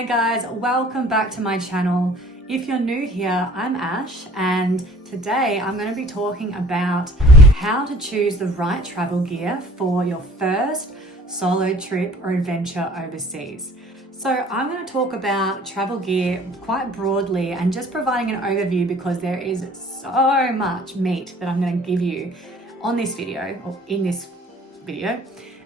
Hey guys, welcome back to my channel. If you're new here, I'm Ash, and today I'm going to be talking about how to choose the right travel gear for your first solo trip or adventure overseas. So I'm going to talk about travel gear quite broadly and just providing an overview because there is so much meat that I'm going to give you on this video or in this video.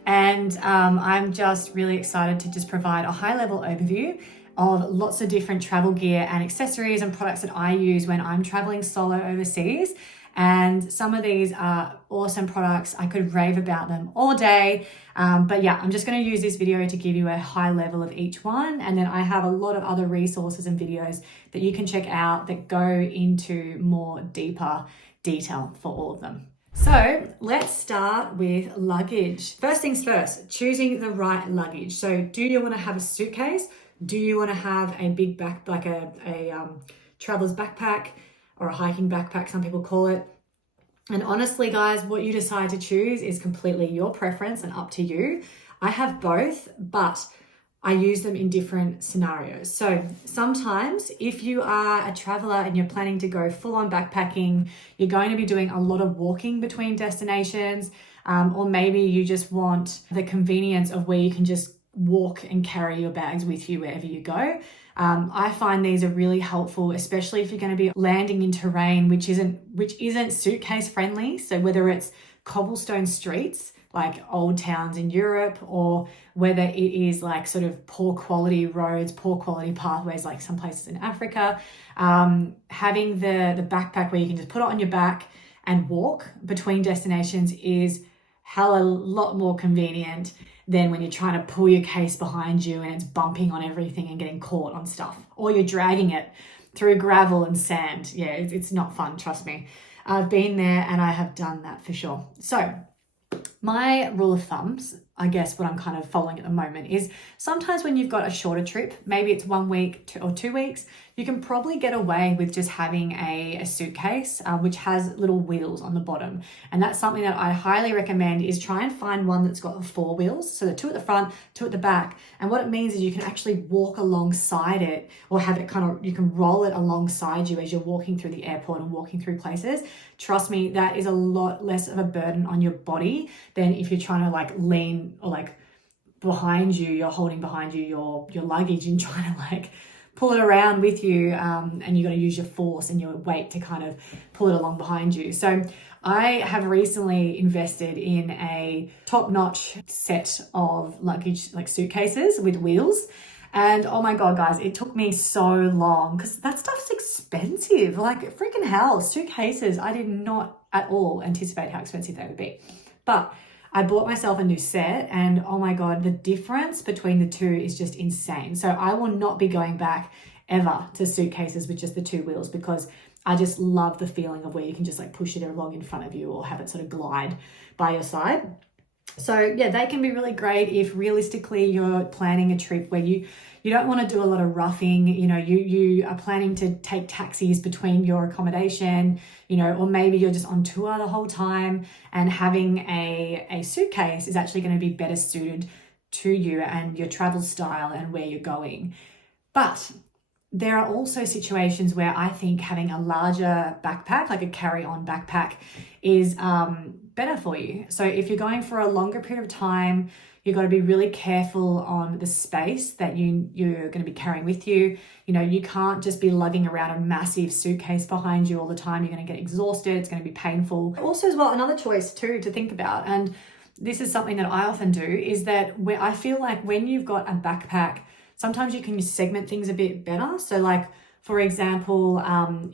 And I'm just really excited to just provide a high-level overview of lots of different travel gear and accessories and products that I use when I'm traveling solo overseas. And some of these are awesome products. I could rave about them all day. But yeah, I'm just going to use this video to give you a high level of each one. And then I have a lot of other resources and videos that you can check out that go into more deeper detail for all of them. So let's start with luggage. First things first, choosing the right luggage. So do you want to have a suitcase? Do you want to have a big back, like a traveler's backpack or a hiking backpack, some people call it? And honestly, guys, what you decide to choose is completely your preference and up to you. I have both, but I use them in different scenarios. So sometimes if you are a traveler and you're planning to go full on backpacking, you're going to be doing a lot of walking between destinations, or maybe you just want the convenience of where you can just walk and carry your bags with you wherever you go. I find these are really helpful, especially if you're going to be landing in terrain which isn't suitcase friendly. So whether it's cobblestone streets like old towns in Europe, or whether it is like sort of poor quality roads, poor quality pathways like some places in Africa, having the backpack where you can just put it on your back and walk between destinations is hell a lot more convenient than when you're trying to pull your case behind you and it's bumping on everything and getting caught on stuff, or you're dragging it through gravel and sand. Yeah, it's not fun, trust me. I've been there and I have done that for sure. So my rule of thumbs, I guess what I'm kind of following at the moment, is sometimes when you've got a shorter trip, maybe it's 1 week or 2 weeks, you can probably get away with just having a suitcase which has little wheels on the bottom. And that's something that I highly recommend, is try and find one that's got 4 wheels. So the 2 at the front, 2 at the back. And what it means is you can actually walk alongside it, or have it you can roll it alongside you as you're walking through the airport and walking through places. Trust me, that is a lot less of a burden on your body than if you're trying to like lean, or like behind you, you're holding behind you your luggage and trying to like pull it around with you, and you got to use your force and your weight to kind of pull it along behind you. So I have recently invested in a top-notch set of luggage, like suitcases with wheels. And oh my God, guys, it took me so long because that stuff's expensive. Like freaking hell, suitcases, I did not at all anticipate how expensive they would be. But I bought myself a new set and oh my God, the difference between the two is just insane. So I will not be going back ever to suitcases with just the 2 wheels, because I just love the feeling of where you can just like push it along in front of you or have it sort of glide by your side. So yeah, they can be really great if realistically you're planning a trip where you don't want to do a lot of roughing. You know, you are planning to take taxis between your accommodation, you know, or maybe you're just on tour the whole time, and having a suitcase is actually going to be better suited to you and your travel style and where you're going. But there are also situations where I think having a larger backpack, like a carry-on backpack, is better for you. So if you're going for a longer period of time, you've got to be really careful on the space that you're going to be carrying with you. You know, you can't just be lugging around a massive suitcase behind you all the time. You're going to get exhausted. It's going to be painful. Also as well, another choice too to think about, and this is something that I often do, is that where I feel like when you've got a backpack, sometimes you can segment things a bit better. So like, for example,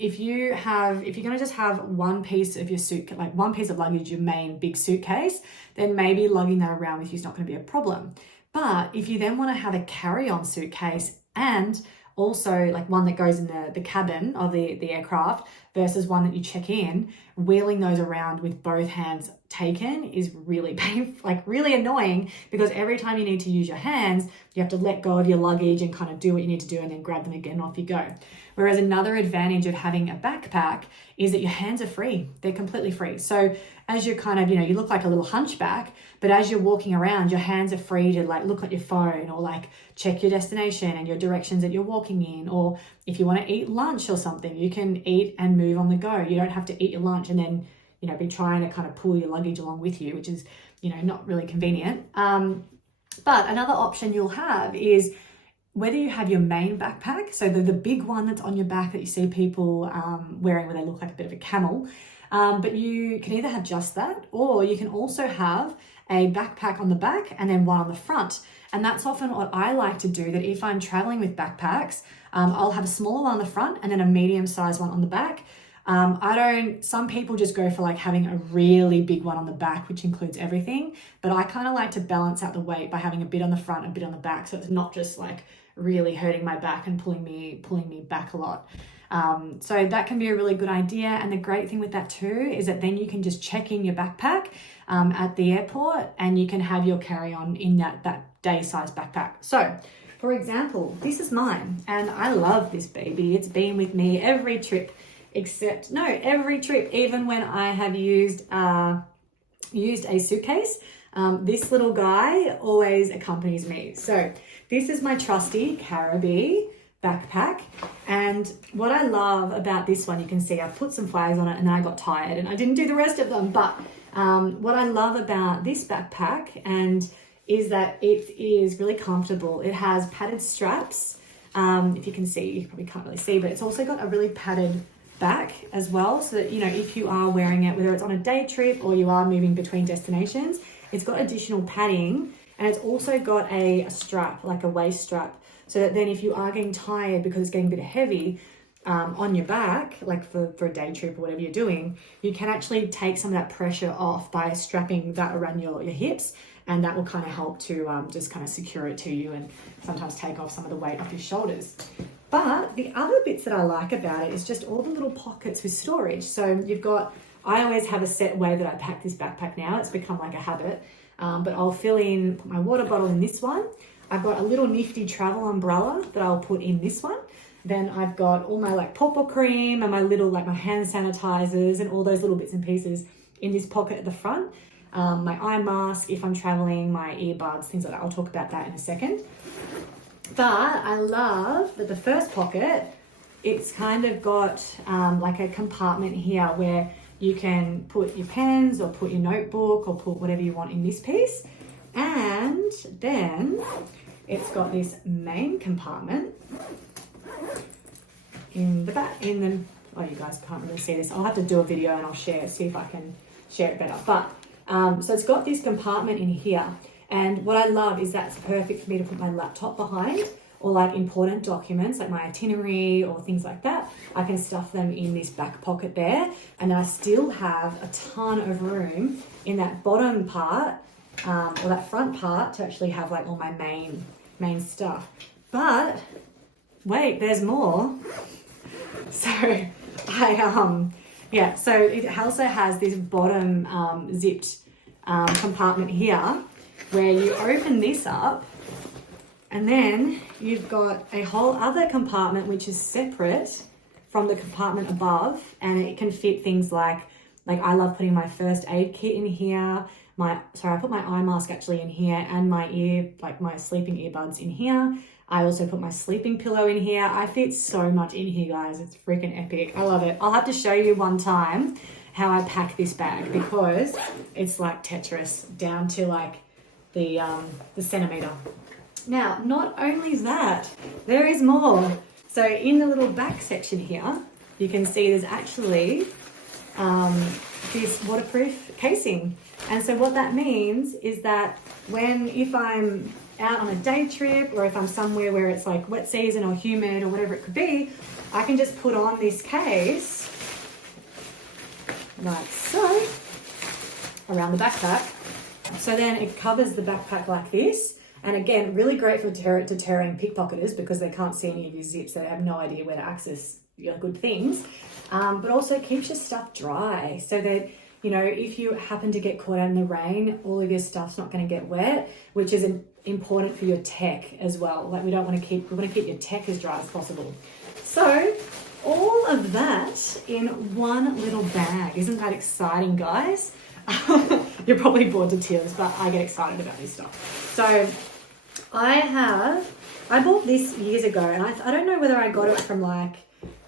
if you're going to just have one piece of your suitcase, like one piece of luggage, your main big suitcase, then maybe lugging that around with you is not going to be a problem. But if you then want to have a carry-on suitcase and also like one that goes in the cabin of the aircraft versus one that you check in, wheeling those around with both hands taken is really painful, like really annoying, because every time you need to use your hands, you have to let go of your luggage and kind of do what you need to do and then grab them again and off you go. Whereas another advantage of having a backpack is that your hands are free. They're completely free. So as you're kind of, you know, you look like a little hunchback, but as you're walking around, your hands are free to like look at your phone or like check your destination and your directions that you're walking in. Or if you want to eat lunch or something, you can eat and move on the go. You don't have to eat your lunch and then, you know, be trying to kind of pull your luggage along with you, which is, you know, not really convenient. But another option you'll have is whether you have your main backpack, so the big one that's on your back that you see people wearing where they look like a bit of a camel, but you can either have just that, or you can also have a backpack on the back and then one on the front. And that's often what I like to do, that if I'm traveling with backpacks, I'll have a smaller one on the front and then a medium-sized one on the back. Some people just go for like having a really big one on the back, which includes everything, but I kind of like to balance out the weight by having a bit on the front, a bit on the back, so it's not just like really hurting my back and pulling me back a lot. So that can be a really good idea. And the great thing with that too is that then you can just check in your backpack at the airport, and you can have your carry-on in that day-size backpack. So for example, this is mine and I love this baby. It's been with me every trip, even when I have used a suitcase. This little guy always accompanies me. So this is my trusty Caribbee backpack. And what I love about this one, you can see I've put some flags on it and then I got tired and I didn't do the rest of them. But what I love about this backpack is that it is really comfortable. It has padded straps. If you can see, you probably can't really see, but it's also got a really padded back as well, so that, you know, if you are wearing it, whether it's on a day trip or you are moving between destinations, it's got additional padding. And it's also got a strap, like a waist strap, so that then if you are getting tired because it's getting a bit heavy on your back, like for a day trip or whatever you're doing, you can actually take some of that pressure off by strapping that around your hips, and that will kind of help to just kind of secure it to you and sometimes take off some of the weight off your shoulders. But the other bits that I like about it is just all the little pockets with storage. So I always have a set way that I pack this backpack now. It's become like a habit, but I'll put my water bottle in this one. I've got a little nifty travel umbrella that I'll put in this one. Then I've got all my like pawpaw cream and my little like my hand sanitizers and all those little bits and pieces in this pocket at the front. My eye mask if I'm traveling, my earbuds, things like that. I'll talk about that in a second. But I love that the first pocket, it's kind of got like a compartment here where you can put your pens or put your notebook or put whatever you want in this piece. And then it's got this main compartment in the back, oh, you guys can't really see this. I'll have to do a video and I'll see if I can share it better. But so it's got this compartment in here. And what I love is that's perfect for me to put my laptop behind, or like important documents like my itinerary or things like that. I can stuff them in this back pocket there. And then I still have a ton of room in that bottom part or that front part to actually have like all my main stuff. But wait, there's more. So so it also has this bottom zipped compartment here, where you open this up and then you've got a whole other compartment which is separate from the compartment above, and it can fit things like I love putting my first aid kit in here. I put my eye mask actually in here, and my sleeping earbuds in here. I also put my sleeping pillow in here. I fit so much in here, guys. It's freaking epic. I love it. I'll have to show you one time how I pack this bag, because it's like Tetris down to like the centimeter. Now, not only that, there is more. So in the little back section here, you can see there's actually this waterproof casing. And so what that means is that if I'm out on a day trip, or if I'm somewhere where it's like wet season or humid or whatever it could be, I can just put on this case like so around the backpack. So then it covers the backpack like this. And again, really great for deterring pickpocketers, because they can't see any of your zips. They have no idea where to access your good things. But also keeps your stuff dry, so that, you know, if you happen to get caught out in the rain, all of your stuff's not going to get wet, which is important for your tech as well. Like we want to keep your tech as dry as possible. So all of that in one little bag. Isn't that exciting, guys? You're probably bored to tears, but I get excited about this stuff. So I bought this years ago, and I don't know whether I got it from like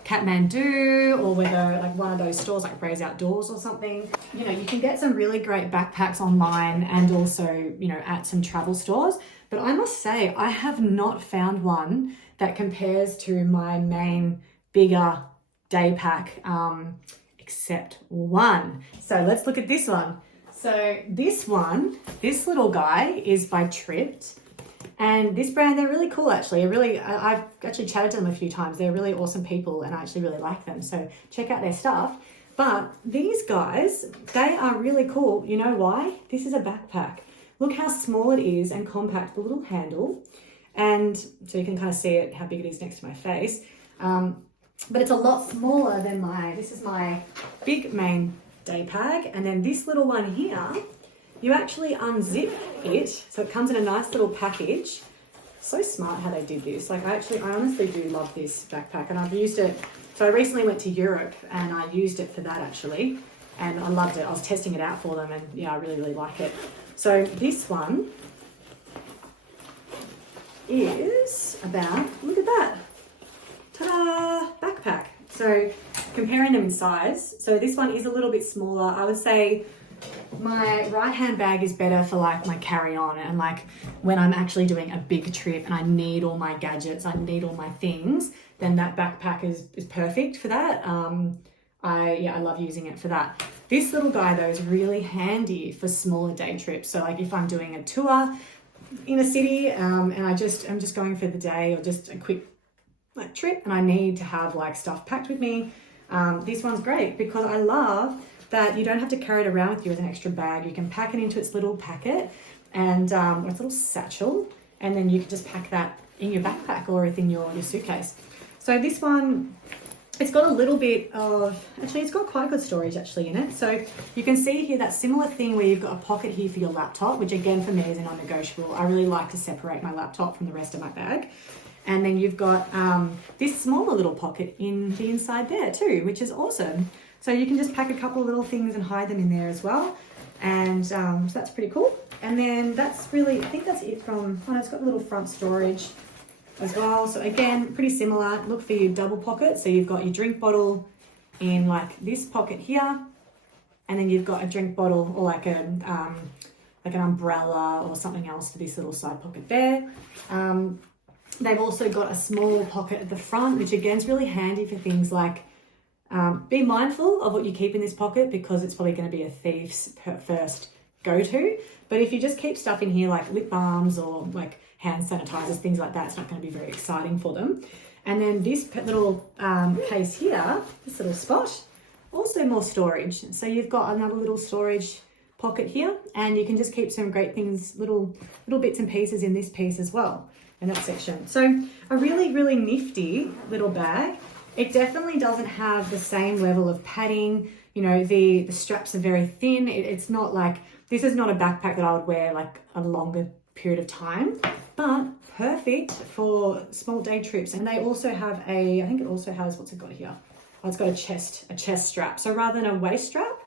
Kathmandu or whether like one of those stores like Ray's Outdoors or something. You know, you can get some really great backpacks online and also, you know, at some travel stores. But I must say, I have not found one that compares to my main bigger day pack, except one. So let's look at this one. So this little guy is by Tripped. And this brand, they're really cool actually. I've actually chatted to them a few times. They're really awesome people and I actually really like them. So check out their stuff. But these guys, they are really cool. You know why? This is a backpack. Look how small it is and compact, the little handle. And so you can kind of see it, how big it is next to my face. But it's a lot smaller than this is my big main day pack. And then this little one here, you actually unzip it, so it comes in a nice little package. So smart how they did this. Like I honestly do love this backpack, and I've used it. So I recently went to Europe and I used it for that actually, and I loved it. I was testing it out for them, and yeah, I really, really like it. So this one is about, look at that, ta-da, backpack. So comparing them in size, so this one is a little bit smaller. I would say my right hand bag is better for like my carry-on and like when I'm actually doing a big trip and I need all my gadgets, I need all my things, then that backpack is perfect for that. I love using it for that. This little guy though is really handy for smaller day trips. So like if I'm doing a tour in a city and I'm just going for the day or just a quick like trip and I need to have like stuff packed with me, this one's great because I love that you don't have to carry it around with you as an extra bag. You can pack it into its little packet and its little satchel, and then you can just pack that in your backpack or within your suitcase. So this one, it's got a little bit of, actually it's got quite good storage actually in it. So you can see here that similar thing where you've got a pocket here for your laptop, which again for me is a non-negotiable. I really like to separate my laptop from the rest of my bag. And then you've got this smaller little pocket in the inside there too, which is awesome. So you can just pack a couple of little things and hide them in there as well. And so that's pretty cool. And then that's really, I think that's it from, oh no, it's got a little front storage as well. So again, pretty similar. Look for your double pocket. So you've got your drink bottle in like this pocket here. And then you've got a drink bottle or like an umbrella or something else for this little side pocket there. They've also got a small pocket at the front, which again is really handy for things like, be mindful of what you keep in this pocket because it's probably going to be a thief's first go-to. But if you just keep stuff in here like lip balms or like hand sanitizers, things like that, it's not going to be very exciting for them. And then this little case here, this little spot, also more storage. So you've got another little storage pocket here and you can just keep some great things, little bits and pieces in this piece as well, in that section. So a really, really nifty little bag. It definitely doesn't have the same level of padding. You know, the straps are very thin. It's not like, this is not a backpack that I would wear like a longer period of time, but perfect for small day trips. And they also have I think it also has, what's it got here? Oh, it's got a chest strap. So rather than a waist strap,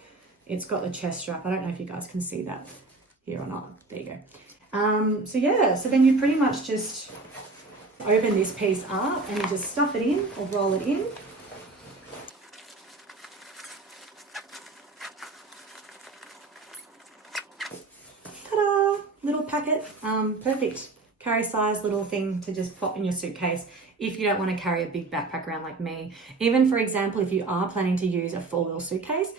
it's got the chest strap. I don't know if you guys can see that here or not. There you go. So yeah, so then you pretty much just open this piece up and you just stuff it in or roll it in. Ta-da! Little packet, perfect carry size little thing to just pop in your suitcase if you don't want to carry a big backpack around like me. Even for example, if you are planning to use a 4-wheel suitcase,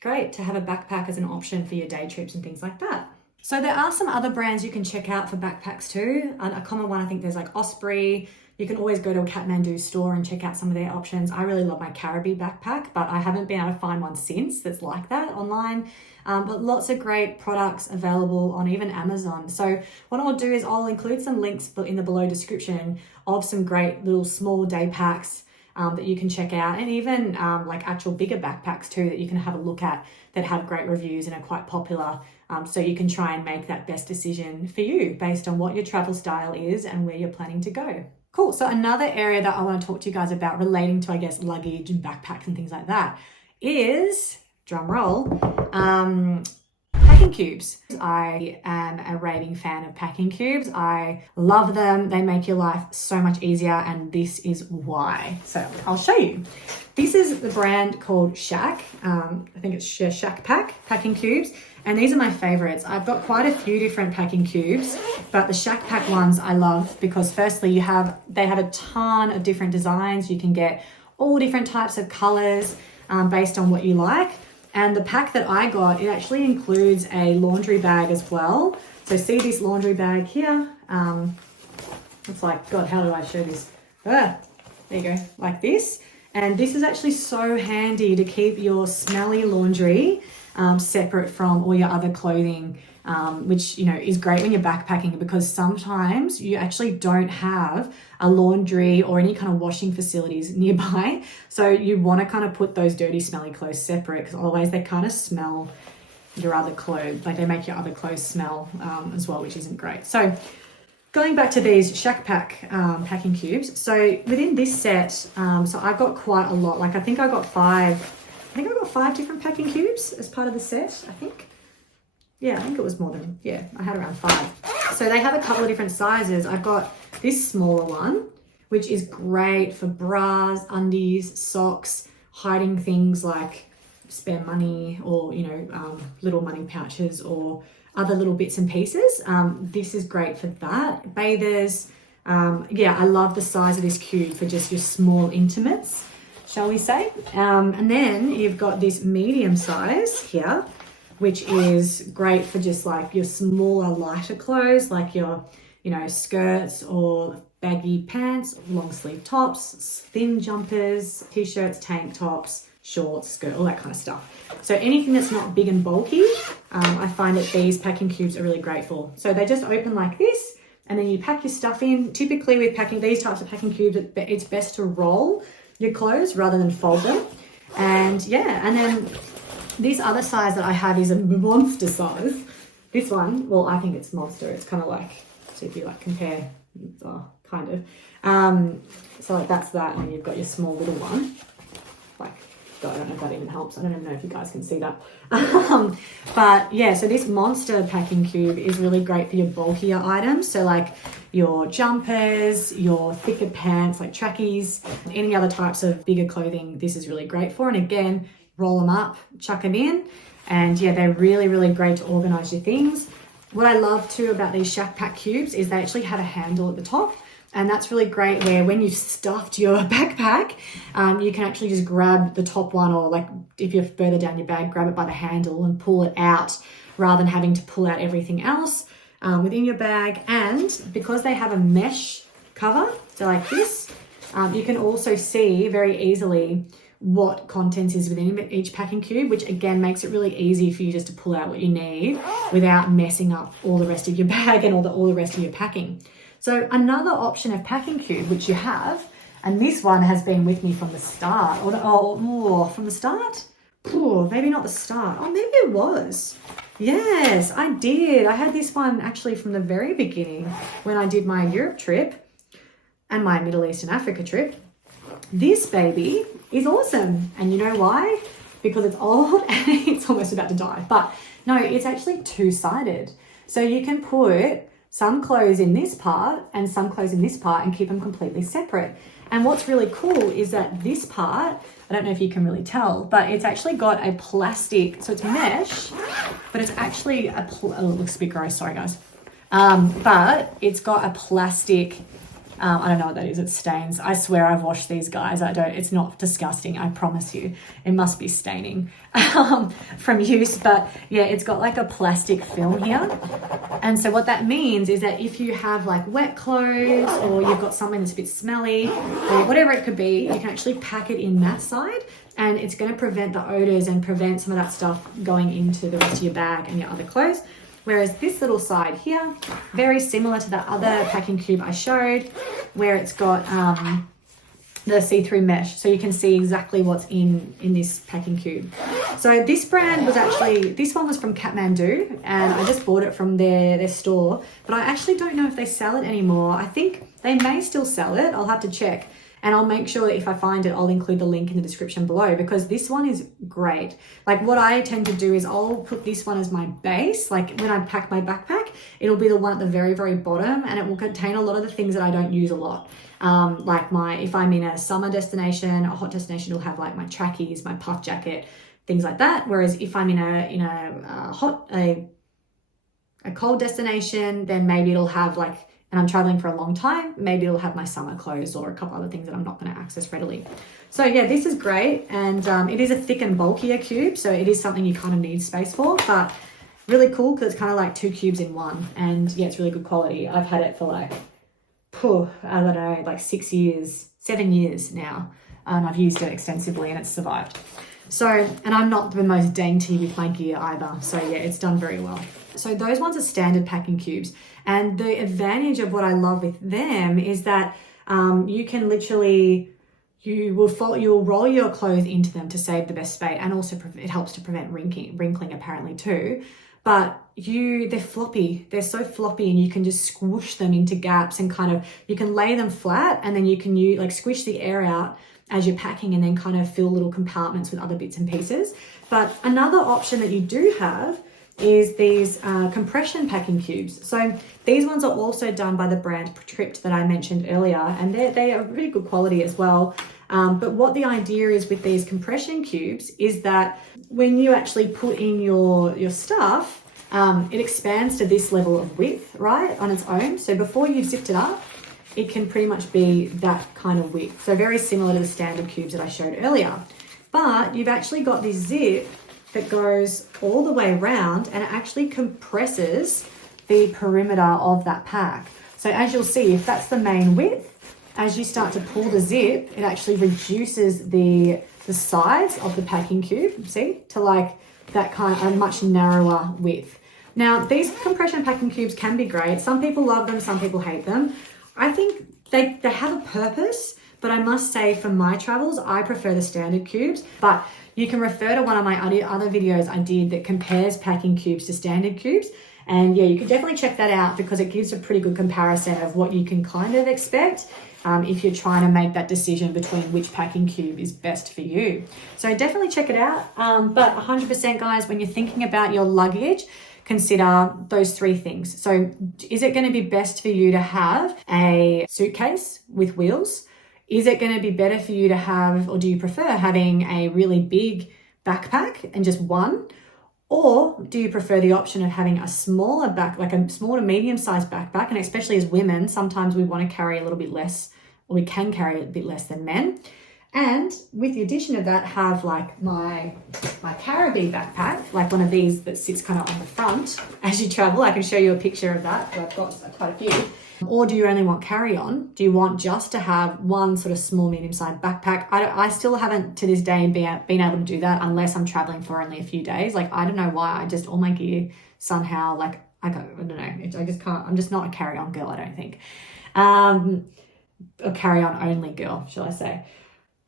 great to have a backpack as an option for your day trips and things like that. So there are some other brands you can check out for backpacks too. A common one, I think there's like Osprey. You can always go to a Kathmandu store and check out some of their options. I really love my Caribbean backpack, but I haven't been able to find one since that's like that online. But lots of great products available on even Amazon. So what I'll do is I'll include some links in the below description of some great little small day packs that you can check out, and even like actual bigger backpacks too that you can have a look at that have great reviews and are quite popular. So you can try and make that best decision for you based on what your travel style is and where you're planning to go. Cool. So another area that I want to talk to you guys about relating to, I guess, luggage and backpacks and things like that is, drum roll, Packing cubes. I am a raving fan of packing cubes. I love them. They make your life so much easier, and this is why. So I'll show you. This is the brand called Shack. I think it's Shack packing cubes, and these are my favorites. I've got quite a few different packing cubes, but the Shack Pack ones I love because firstly, they have a ton of different designs. You can get all different types of colors based on what you like. And the pack that I got, it actually includes a laundry bag as well. So see this laundry bag here? It's like, God, how do I show this? There you go, like this. And this is actually so handy to keep your smelly laundry separate from all your other clothing, which, you know, is great when you're backpacking because sometimes you actually don't have a laundry or any kind of washing facilities nearby. So you want to kind of put those dirty, smelly clothes separate because otherwise they kind of smell your other clothes. Like they make your other clothes smell as well, which isn't great. So going back to these Shack Pack packing cubes. So within this set, so I've got quite a lot. Like I think I got five different packing cubes as part of the set, I think. Yeah, I think it was more than, yeah, I had around 5. So they have a couple of different sizes. I've got this smaller one, which is great for bras, undies, socks, hiding things like spare money or, you know, little money pouches or other little bits and pieces. This is great for that. Bathers. Yeah, I love the size of this cube for just your small intimates, shall we say. And then you've got this medium size here, which is great for just like your smaller, lighter clothes, like your, you know, skirts or baggy pants, long sleeve tops, thin jumpers, t-shirts, tank tops, shorts, skirt, all that kind of stuff. So anything that's not big and bulky, I find that these packing cubes are really great for. So they just open like this, and then you pack your stuff in. Typically with packing these types of packing cubes, it's best to roll your clothes rather than fold them. And yeah, and then this other size that I have is a monster size. This one, well, I think it's monster. It's kind of like, so if you like compare, kind of. So like that's that, and you've got your small little one. Like, God, I don't know if that even helps. I don't even know if you guys can see that. But yeah, so this monster packing cube is really great for your bulkier items. So like your jumpers, your thicker pants, like trackies, any other types of bigger clothing, this is really great for. And again, roll them up, chuck them in. And yeah, they're really, really great to organize your things. What I love too about these Shack Pack cubes is they actually have a handle at the top. And that's really great where when you've stuffed your backpack, you can actually just grab the top one, or like if you're further down your bag, grab it by the handle and pull it out rather than having to pull out everything else within your bag. And because they have a mesh cover, so like this, you can also see very easily what contents is within each packing cube, which again makes it really easy for you just to pull out what you need without messing up all the rest of your bag and all the rest of your packing. So another option of packing cube, which you have, and this one has been with me from the start, from the start? Maybe not the start. Oh, maybe it was. Yes, I did. I had this one actually from the very beginning when I did my Europe trip and my Middle East and Africa trip. This baby is awesome. And you know why? Because it's old and it's almost about to die. But no, it's actually two-sided. So you can put some clothes in this part and some clothes in this part and keep them completely separate. And what's really cool is that this part, I don't know if you can really tell, but it's actually got a plastic, so it's mesh, but it's actually it looks a bit gross, sorry guys. But it's got a plastic, I don't know what that is, it stains. I swear I've washed these guys. It's not disgusting, I promise you. It must be staining from use, but yeah, it's got like a plastic film here. And so what that means is that if you have like wet clothes or you've got something that's a bit smelly or whatever it could be, you can actually pack it in that side, and it's going to prevent the odors and prevent some of that stuff going into the rest of your bag and your other clothes. Whereas this little side here, very similar to the other packing cube I showed, where it's got the see-through mesh, so you can see exactly what's in this packing cube. So this brand was actually, this one was from Kathmandu, and I just bought it from their store, but I actually don't know if they sell it anymore. I think they may still sell it, I'll have to check. And I'll make sure that if I find it, I'll include the link in the description below, because this one is great. Like what I tend to do is I'll put this one as my base. Like when I pack my backpack, it'll be the one at the very, very bottom, and it will contain a lot of the things that I don't use a lot. Like if I'm in a summer destination, a hot destination, it'll have like my trackies, my puff jacket, things like that. Whereas if I'm in a cold destination, then maybe it'll have like, and I'm traveling for a long time, maybe it'll have my summer clothes or a couple other things that I'm not going to access readily. So yeah, this is great. And it is a thick and bulkier cube, so it is something you kind of need space for, but really cool because it's kind of like 2 cubes in one. And yeah, it's really good quality. I've had it for like, I don't know, like 7 years now. And I've used it extensively and it's survived. So, and I'm not the most dainty with my gear either. So yeah, it's done very well. So those ones are standard packing cubes. And the advantage of what I love with them is that you can literally, you'll roll your clothes into them to save the best space. And also it helps to prevent wrinkling apparently too. But they're floppy. They're so floppy, and you can just squish them into gaps and kind of, you can lay them flat, and then you can like squish the air out as you're packing, and then kind of fill little compartments with other bits and pieces. But another option that you do have is these compression packing cubes. So these ones are also done by the brand Tripped that I mentioned earlier, and they are really good quality as well. But what the idea is with these compression cubes is that when you actually put in your stuff, it expands to this level of width, right, on its own. So before you've zipped it up, it can pretty much be that kind of width. So very similar to the standard cubes that I showed earlier. But you've actually got this zip that goes all the way around, and it actually compresses the perimeter of that pack. So as you'll see, if that's the main width, as you start to pull the zip, it actually reduces the sides of the packing cube, see, to like that kind of a much narrower width. Now, these compression packing cubes can be great. Some people love them, some people hate them. I think they have a purpose, but I must say for my travels, I prefer the standard cubes. But you can refer to one of my other videos I did that compares packing cubes to standard cubes. And yeah, you can definitely check that out because it gives a pretty good comparison of what you can kind of expect if you're trying to make that decision between which packing cube is best for you. So definitely check it out. But 100% guys, when you're thinking about your luggage, consider those 3 things. So is it going to be best for you to have a suitcase with wheels? Is it going to be better for you to have, or do you prefer having a really big backpack and just one? Or do you prefer the option of having a smaller like a small to medium sized backpack? And especially as women, sometimes we want to carry a little bit less, or we can carry a bit less than men. And with the addition of that, have like my Caribbean backpack, like one of these that sits kind of on the front as you travel. I can show you a picture of that. I've got quite a few. Or do you only want carry-on? Do you want just to have one sort of small, medium-sized backpack? I still haven't to this day been able to do that unless I'm traveling for only a few days. Like, I don't know why. All my gear somehow, like, I don't know. I just can't. I'm just not a carry-on girl, I don't think. A carry-on only girl, shall I say.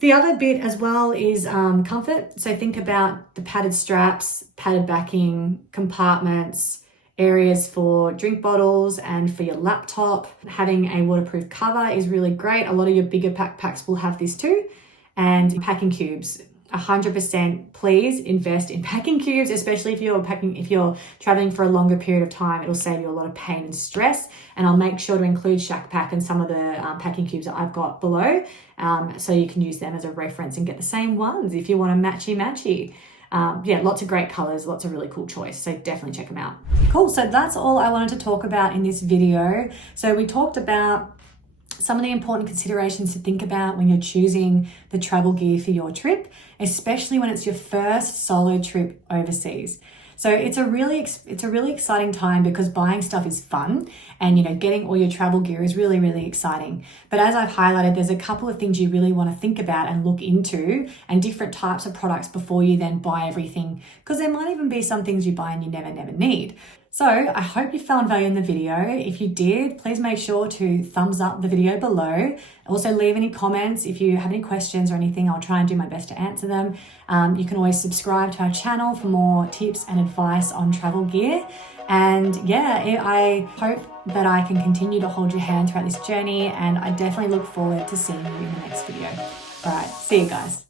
The other bit as well is comfort. So think about the padded straps, padded backing, compartments, areas for drink bottles and for your laptop. Having a waterproof cover is really great. A lot of your bigger backpacks will have this too. And packing cubes, 100% please invest in packing cubes, especially if you're traveling for a longer period of time. It'll save you a lot of pain and stress. And I'll make sure to include Shack Pack and some of the packing cubes that I've got below, so you can use them as a reference and get the same ones if you want to matchy. Yeah, lots of great colors, lots of really cool choice. So definitely check them out. Cool. So that's all I wanted to talk about in this video. So we talked about some of the important considerations to think about when you're choosing the travel gear for your trip, especially when it's your first solo trip overseas. So it's a really exciting time because buying stuff is fun, and getting all your travel gear is really, really exciting. But as I've highlighted, there's a couple of things you really want to think about and look into, and different types of products before you then buy everything, because there might even be some things you buy and you never need. So I hope you found value in the video. If you did, please make sure to thumbs up the video below. Also leave any comments. If you have any questions or anything, I'll try and do my best to answer them. You can always subscribe to our channel for more tips and advice on travel gear. And yeah, I hope that I can continue to hold your hand throughout this journey, and I definitely look forward to seeing you in the next video. All right, see you guys.